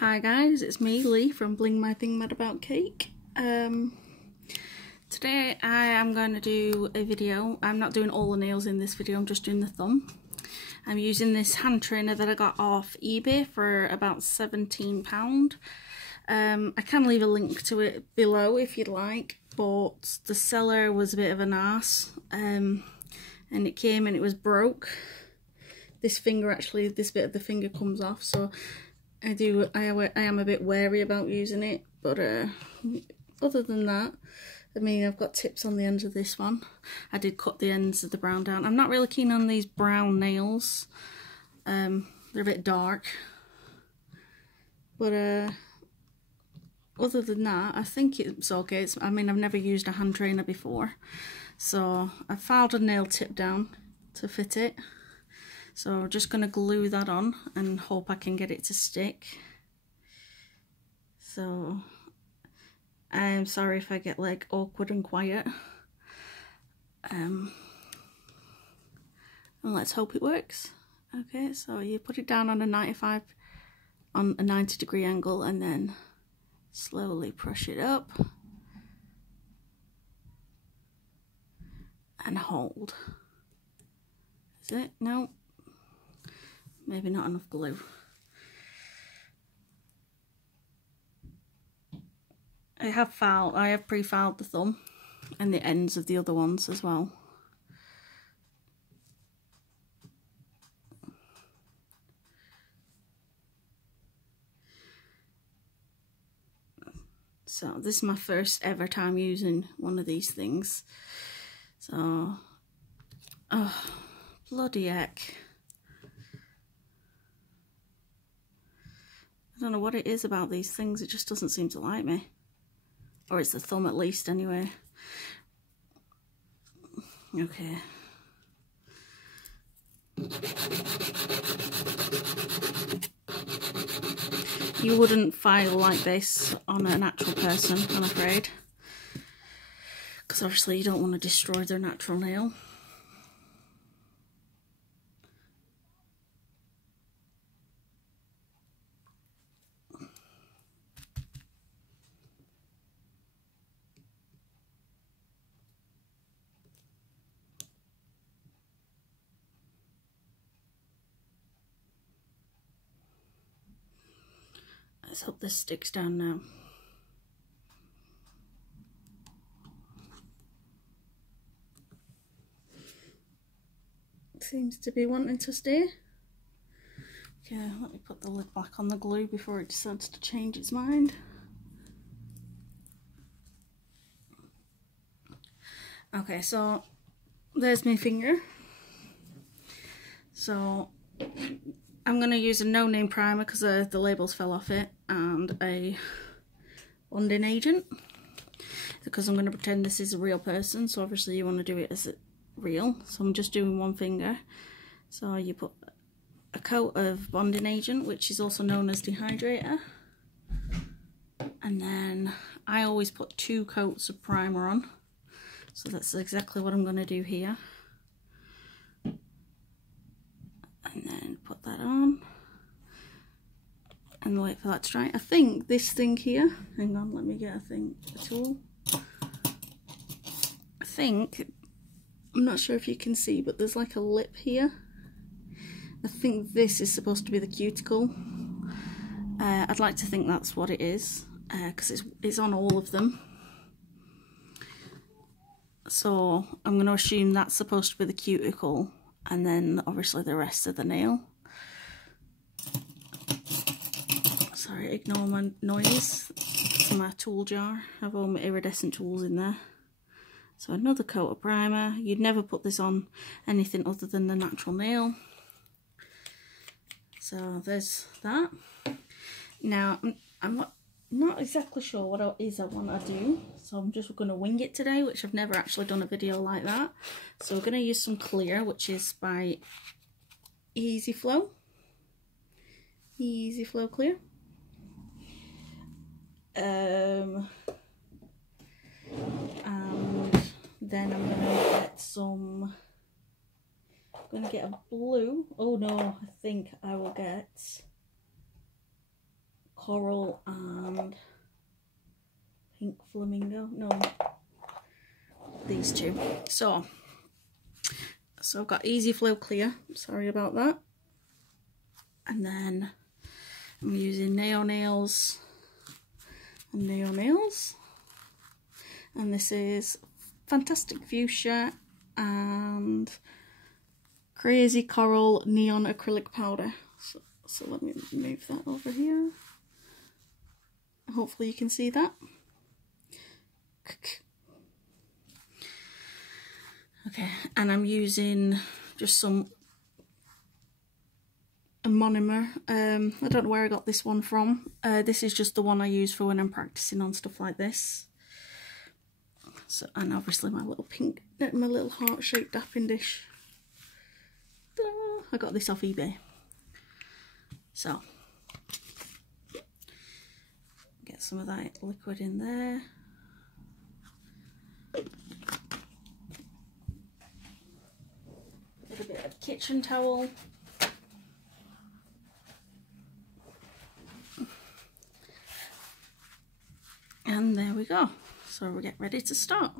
Hi guys, it's me, Lee, from Bling My Thing Mad About Cake. Today I am going to do a video. I'm not doing all the nails in this video, I'm just doing the thumb. I'm using this hand trainer that I got off eBay for about £17. I can leave a link to it below if you'd like, but the seller was a bit of an arse, and it came and it was broke. This finger actually, this bit of the finger comes off, so I am a bit wary about using it, but other than that, I mean, I've got tips on the ends of this one. I did cut the ends of the brown down. I'm not really keen on these brown nails. They're a bit dark, but other than that, I think it's okay. I mean, I've never used a hand trainer before, so I filed a nail tip down to fit it. So I'm just going to glue that on and hope I can get it to stick. So I'm sorry if I get like awkward and quiet. And let's hope it works. Okay, so you put it down on a 90-degree angle and then slowly push it up and hold. Is it? No. Maybe not enough glue. I have pre-filed the thumb and the ends of the other ones as well. So this is my first ever time using one of these things. So, oh, bloody heck. I don't know what it is about these things, it just doesn't seem to like me. Or it's the thumb at least, anyway. Okay. You wouldn't file like this on a natural person, I'm afraid. Because obviously you don't want to destroy their natural nail. Let's hope this sticks down now. It seems to be wanting to stay. Okay, let me put the lid back on the glue before it decides to change its mind. Okay, so there's my finger. So I'm going to use a no-name primer because the labels fell off it, and a bonding agent because I'm going to pretend this is a real person, so obviously you want to do it as real. So I'm just doing one finger. So you put a coat of bonding agent, which is also known as dehydrator, and then I always put 2 coats of primer on, so that's exactly what I'm going to do here. And then put that on and wait for that to dry. I think this thing here, hang on, let me get a tool. I think, I'm not sure if you can see, but there's like a lip here. I think this is supposed to be the cuticle. I'd like to think that's what it is, because it's on all of them. So I'm going to assume that's supposed to be the cuticle, and then obviously the rest of the nail. Sorry, ignore my noise. It's my tool jar. I've all my iridescent tools in there. So another coat of primer. You'd never put this on anything other than the natural nail. So there's that. Now I'm not exactly sure what it is I want to do, so I'm just going to wing it today, which I've never actually done a video like that. So we're going to use some clear, which is by Easy Flow Clear. And then I'm going to get a blue. Oh no, I think I will get coral and pink flamingo. No, these two. So I've got Easy Flow Clear. Sorry about that. And then I'm using Nail Nails and Nail Nails. And this is Fantastic Fuchsia and Crazy Coral Neon Acrylic Powder. So let me move that over here. Hopefully you can see that. Okay, and I'm using just a monomer. I don't know where I got this one from. This is just the one I use for when I'm practicing on stuff like this. So, and obviously my little pink, my little heart-shaped dapping dish. I got this off eBay. So, get some of that liquid in there. A little bit of kitchen towel. And there we go. So we get ready to start.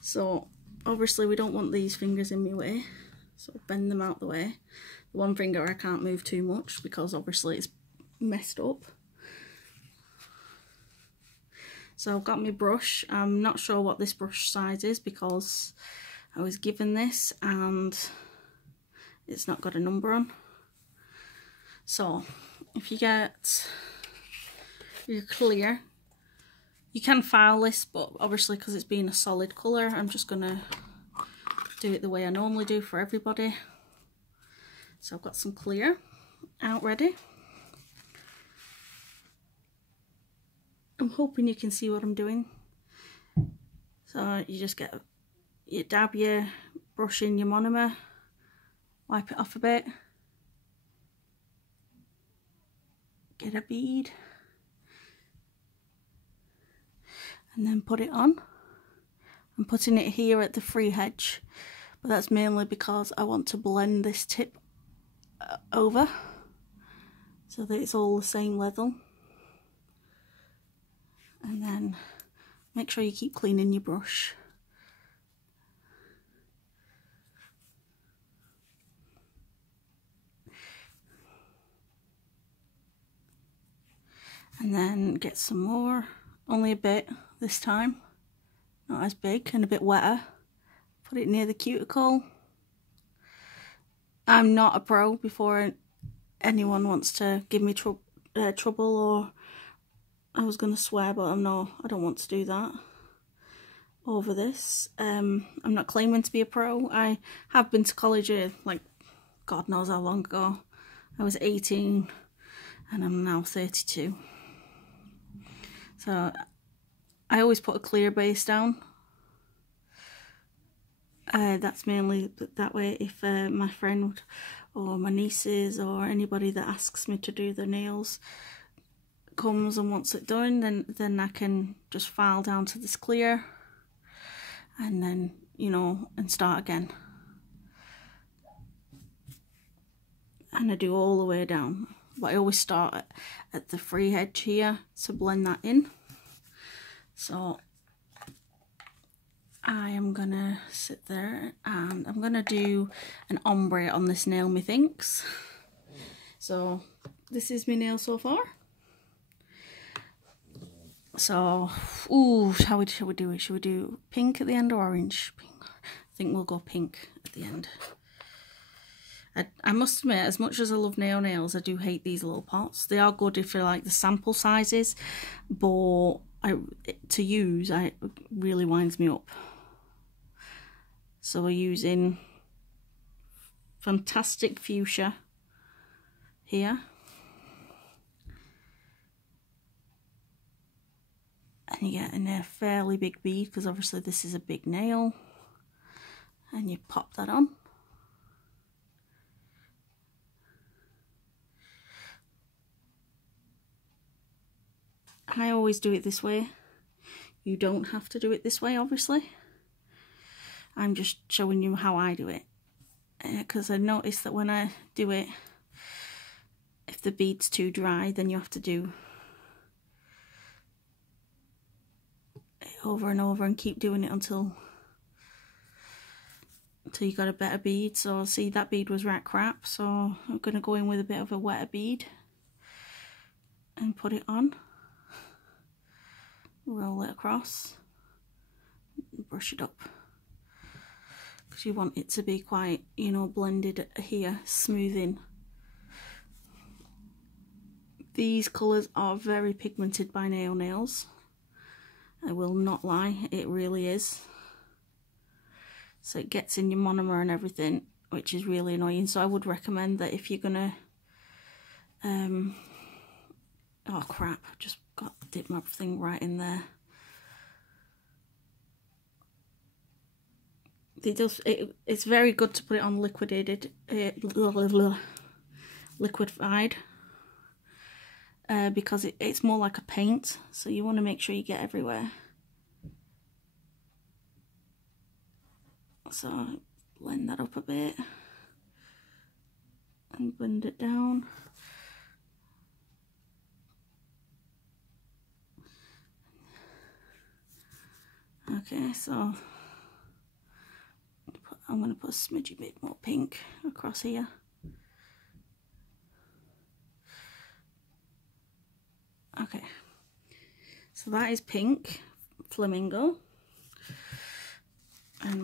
So obviously we don't want these fingers in my way, so bend them out the way. The one finger I can't move too much because obviously it's messed up. So I've got my brush. I'm not sure what this brush size is because I was given this and it's not got a number on. So if you get your clear, you can file this, but obviously because it's being a solid colour, I'm just going to do it the way I normally do for everybody. So I've got some clear out ready. I'm hoping you can see what I'm doing. So you just dab your brush in your monomer, wipe it off a bit, get a bead, and then put it on. I'm putting it here at the free edge, but that's mainly because I want to blend this tip over so that it's all the same level. And then make sure you keep cleaning your brush. And then get some more, only a bit this time, not as big and a bit wetter. Put it near the cuticle. I'm not a pro before anyone wants to give me trouble, or I was going to swear, but I don't want to do that over this. I'm not claiming to be a pro. I have been to college like God knows how long ago. I was 18 and I'm now 32. So I always put a clear base down. That's mainly that way if my friend or my nieces or anybody that asks me to do their nails comes and wants it done, then I can just file down to this clear and then, you know, and start again. And I do all the way down, but I always start at the free edge here to blend that in. So I am gonna sit there and I'm gonna do an ombre on this nail, methinks. So this is my nail so far. So, ooh, shall we do it? Should we do pink at the end or orange? Pink. I think we'll go pink at the end. I must admit, as much as I love nails, I do hate these little pots. They are good if you like the sample sizes, but to use, it really winds me up. So we're using Fantastic Fuchsia here. And you get in a fairly big bead because obviously this is a big nail. And you pop that on. I always do it this way. You don't have to do it this way, obviously. I'm just showing you how I do it. Because I noticed that when I do it, if the bead's too dry, then you have to do over and over and keep doing it until you got a better bead. So see, that bead was right crap, so I'm going to go in with a bit of a wetter bead and put it on, roll it across, brush it up, because you want it to be quite, you know, blended here, smoothing. These colours are very pigmented by nails. I will not lie, it really is. So it gets in your monomer and everything, which is really annoying. So I would recommend that if you're gonna, oh crap, I just got to dip my thing right in there. It's very good to put it on liquidified, because it's more like a paint, so you want to make sure you get everywhere. So blend that up a bit and blend it down. Okay, so I'm going to put a smidgy bit more pink across here. Okay, so that is pink flamingo, and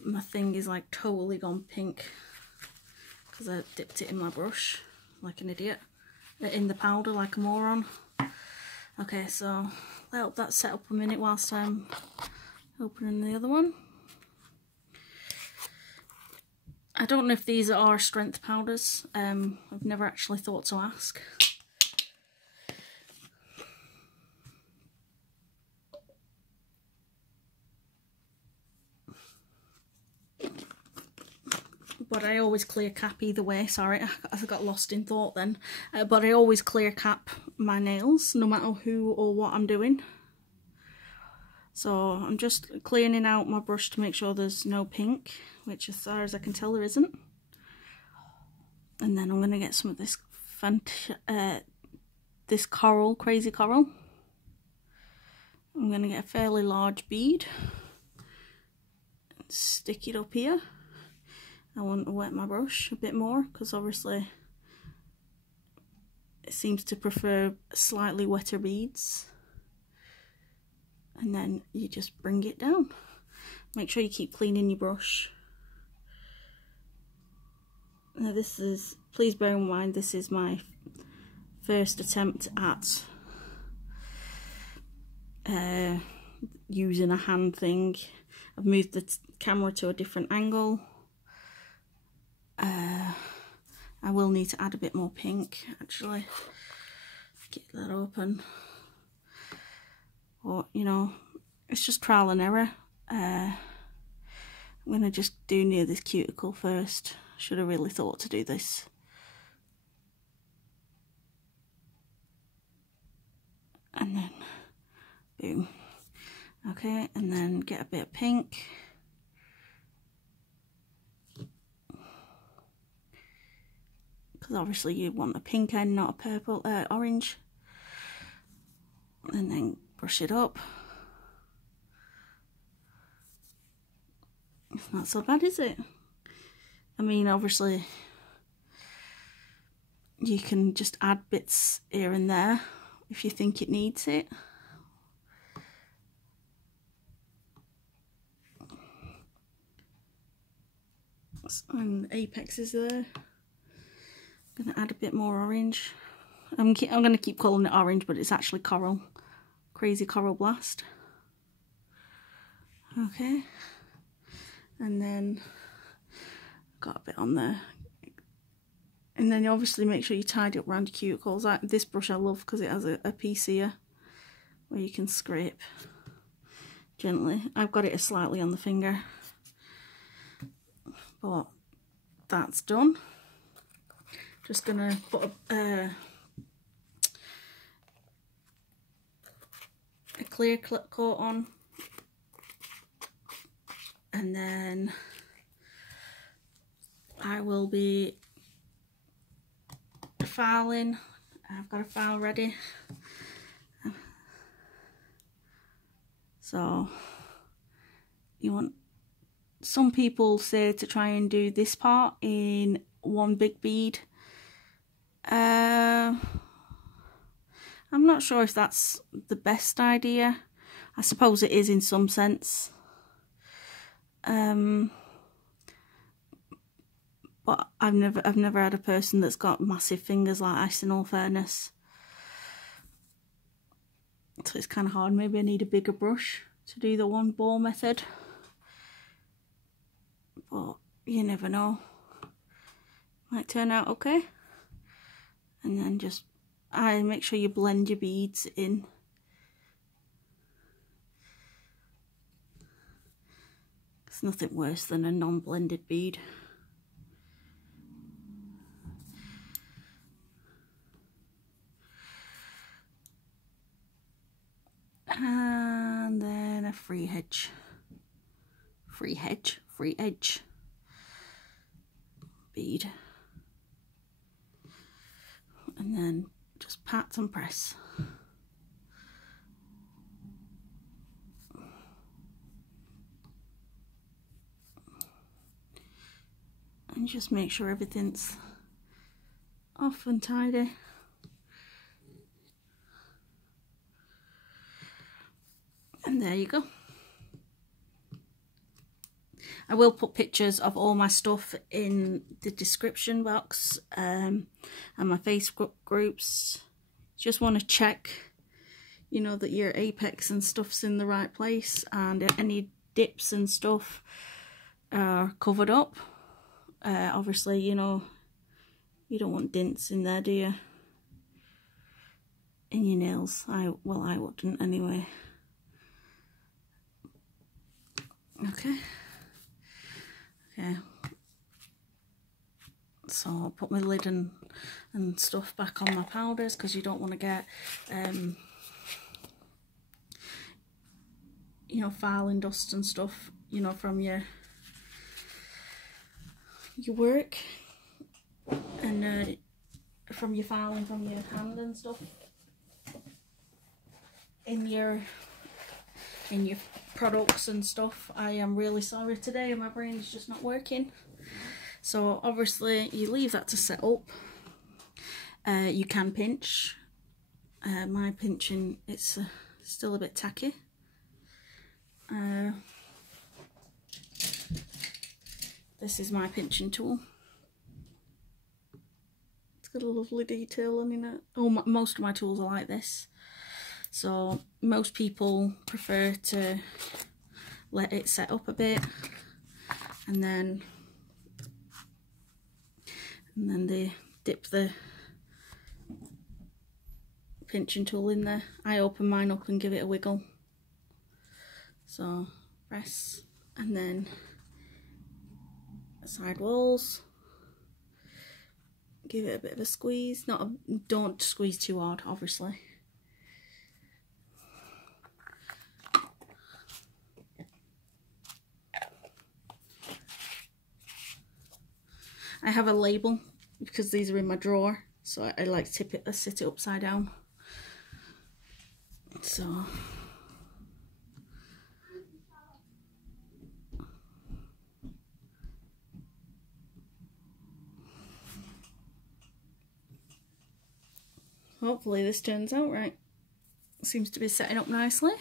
my thing is like totally gone pink because I dipped it in my brush like an idiot, in the powder like a moron. Okay, so let that set up a minute whilst I'm opening the other one. I don't know if these are strength powders. I've never actually thought to ask. But I always clear cap either way. Sorry, I got lost in thought then. But I always clear cap my nails, no matter who or what I'm doing. So I'm just cleaning out my brush to make sure there's no pink, which as far as I can tell there isn't. And then I'm going to get some of this this coral, crazy coral. I'm going to get a fairly large bead and stick it up here. I want to wet my brush a bit more because obviously it seems to prefer slightly wetter beads. And then you just bring it down. Make sure you keep cleaning your brush. Now this is, please bear in mind, this is my first attempt at using a hand thing. I've moved the camera to a different angle. I will need to add a bit more pink actually. Get that open. But you know, it's just trial and error. I'm going to just do near this cuticle first. Should have really thought to do this. And then boom. Okay, and then get a bit of pink. Because obviously you want a pink end, not a purple, orange. And then brush it up. It's not so bad, is it? I mean, obviously you can just add bits here and there if you think it needs it. And the apex is there. I'm going to add a bit more orange. I'm going to keep calling it orange, but it's actually coral. Crazy Coral Blast. Okay. And then got a bit on there. And then you obviously make sure you tidy up around your cuticles. This brush I love because it has a piece here where you can scrape gently. I've got it slightly on the finger. But that's done. Just gonna put a clear coat on, and then I will be filing. I've got a file ready. So you want, some people say to try and do this part in one big bead. I'm not sure if that's the best idea. I suppose it is in some sense. But I've never had a person that's got massive fingers like this, in all fairness. So it's kind of hard. Maybe I need a bigger brush to do the one ball method. But you never know. Might turn out okay. And then just make sure you blend your beads in. It's nothing worse than a non-blended bead. And then a free edge bead, and then just pat and press. And just make sure everything's off and tidy. And there you go. I will put pictures of all my stuff in the description box and my Facebook groups. Just want to check, you know, that your apex and stuff's in the right place, and any dips and stuff are covered up. Obviously, you know, you don't want dints in there, do you? In your nails. Well, I wouldn't anyway. Okay. So I'll put my lid and stuff back on my powders, because you don't want to get you know, filing dust and stuff, you know, from your work, and from your filing from your hand and stuff in your products and stuff. I am really sorry today, my brain is just not working. So obviously you leave that to set up. You can pinch. My pinching, it's still a bit tacky. This is my pinching tool. It's got a lovely detail on it. Oh, most of my tools are like this. So most people prefer to let it set up a bit, and then they dip the pinching tool in there. I open mine up and give it a wiggle. So press, and then side walls. Give it a bit of a squeeze. Don't squeeze too hard, obviously. I have a label because these are in my drawer, so I like to sit it upside down. So hopefully this turns out right. Seems to be setting up nicely.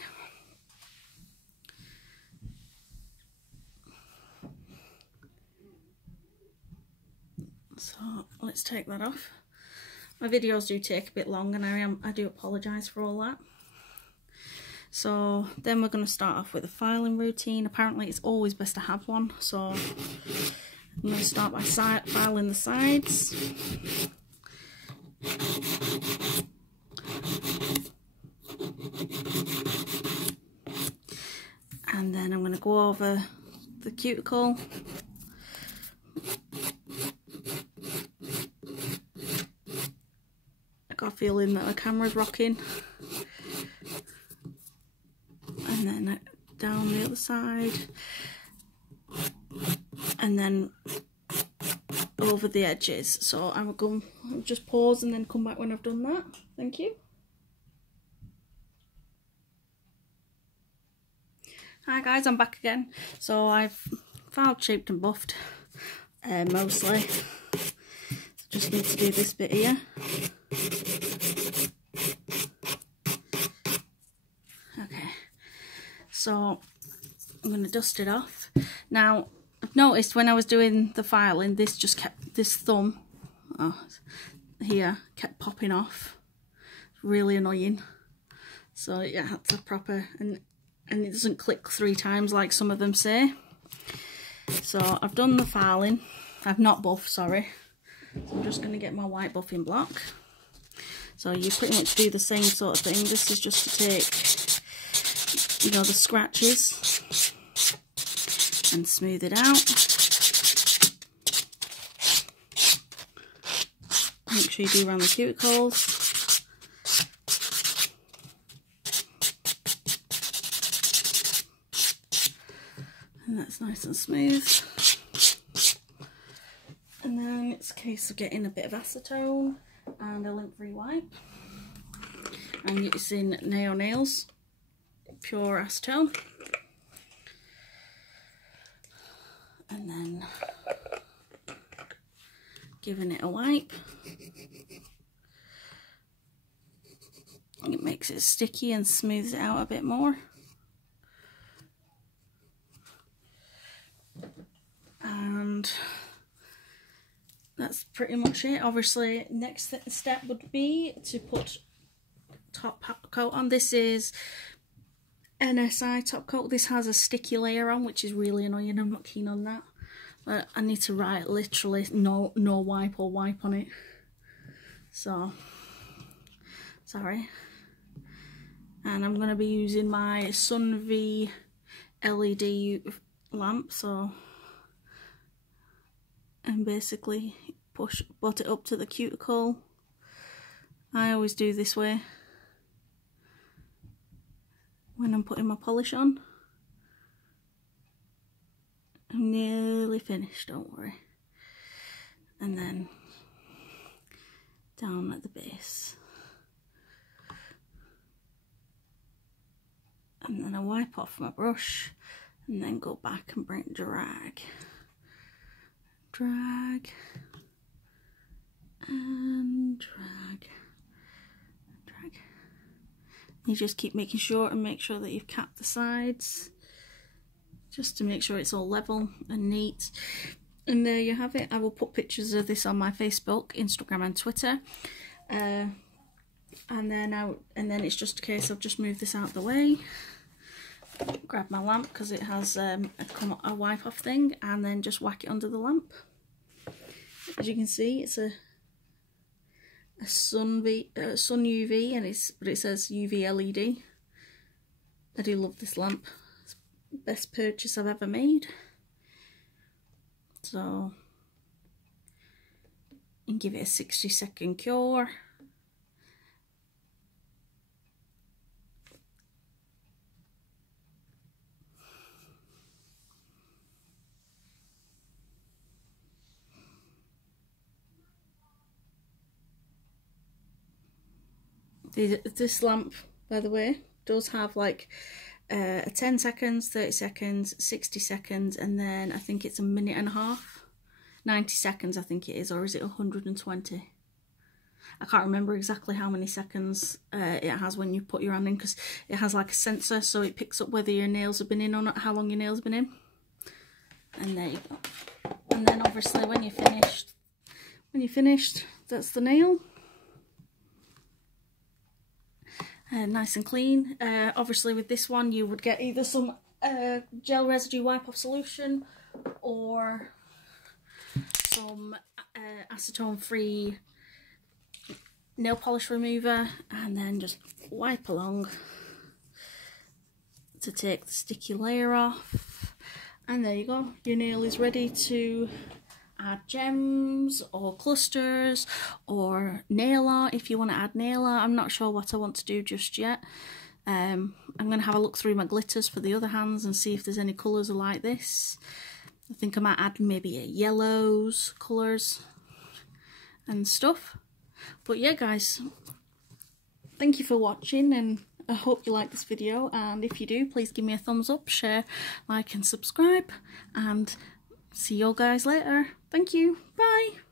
So let's take that off. My videos do take a bit long, and I do apologise for all that. So then we're going to start off with a filing routine. Apparently it's always best to have one, so I'm going to start by filing the sides. And then I'm going to go over the cuticle. I got a feeling that the camera's rocking. And then down the other side. And then over the edges. So I'll just pause and then come back when I've done that. Thank you. Hi guys, I'm back again. So I've filed, shaped and buffed mostly. Just need to do this bit here. Okay, so I'm going to dust it off. Now I've noticed when I was doing the filing, this just kept, this thumb here kept popping off. Really annoying. So yeah, I had to proper, and it doesn't click 3 times like some of them say. So I've done the filing. I've not buffed, sorry. So I'm just going to get my white buffing block. So you pretty much do the same sort of thing. This is just to take, you know, the scratches and smooth it out. Make sure you do around the cuticles. And that's nice and smooth. And then it's a case of getting a bit of acetone and a lint-free wipe. And it's in Nail Nails, pure acetone. And then giving it a wipe. It makes it sticky and smooths it out a bit more. And that's pretty much it. Obviously, next step would be to put top coat on. This is NSI top coat. This has a sticky layer on, which is really annoying. I'm not keen on that. But I need to write literally no wipe or wipe on it. So, sorry. And I'm going to be using my Sun V LED lamp. So, and basically butt it up to the cuticle. I always do this way when I'm putting my polish on. I'm nearly finished, don't worry. And then down at the base. And then I wipe off my brush and then go back and drag and drag. You just keep making sure and make sure that you've capped the sides, just to make sure it's all level and neat. And there you have it. I will put pictures of this on my Facebook, Instagram and Twitter. And then it's just a case of just move this out of the way. Grab my lamp because it has a wipe off thing, and then just whack it under the lamp. As you can see, it's a sun UV, and but it says UV LED. I do love this lamp. It's the best purchase I've ever made. So, and give it a 60-second cure. This lamp, by the way, does have like a 10 seconds, 30 seconds, 60 seconds, and then I think it's a minute and a half. 90 seconds I think it is, or is it 120? I can't remember exactly how many seconds it has when you put your hand in, because it has like a sensor, so it picks up whether your nails have been in or not, how long your nails have been in. And there you go. And then obviously when you're finished, that's the nail. Nice and clean. Obviously with this one you would get either some gel residue wipe off solution or some acetone free nail polish remover, and then just wipe along to take the sticky layer off. And there you go, your nail is ready to add gems or clusters or nail art if you want to add nail art. I'm not sure what I want to do just yet. I'm going to have a look through my glitters for the other hands and see if there's any colours like this. I think I might add maybe yellows, colours and stuff. But yeah guys, thank you for watching, and I hope you like this video, and if you do, please give me a thumbs up, share, like and subscribe, and see you all guys later. Thank you. Bye.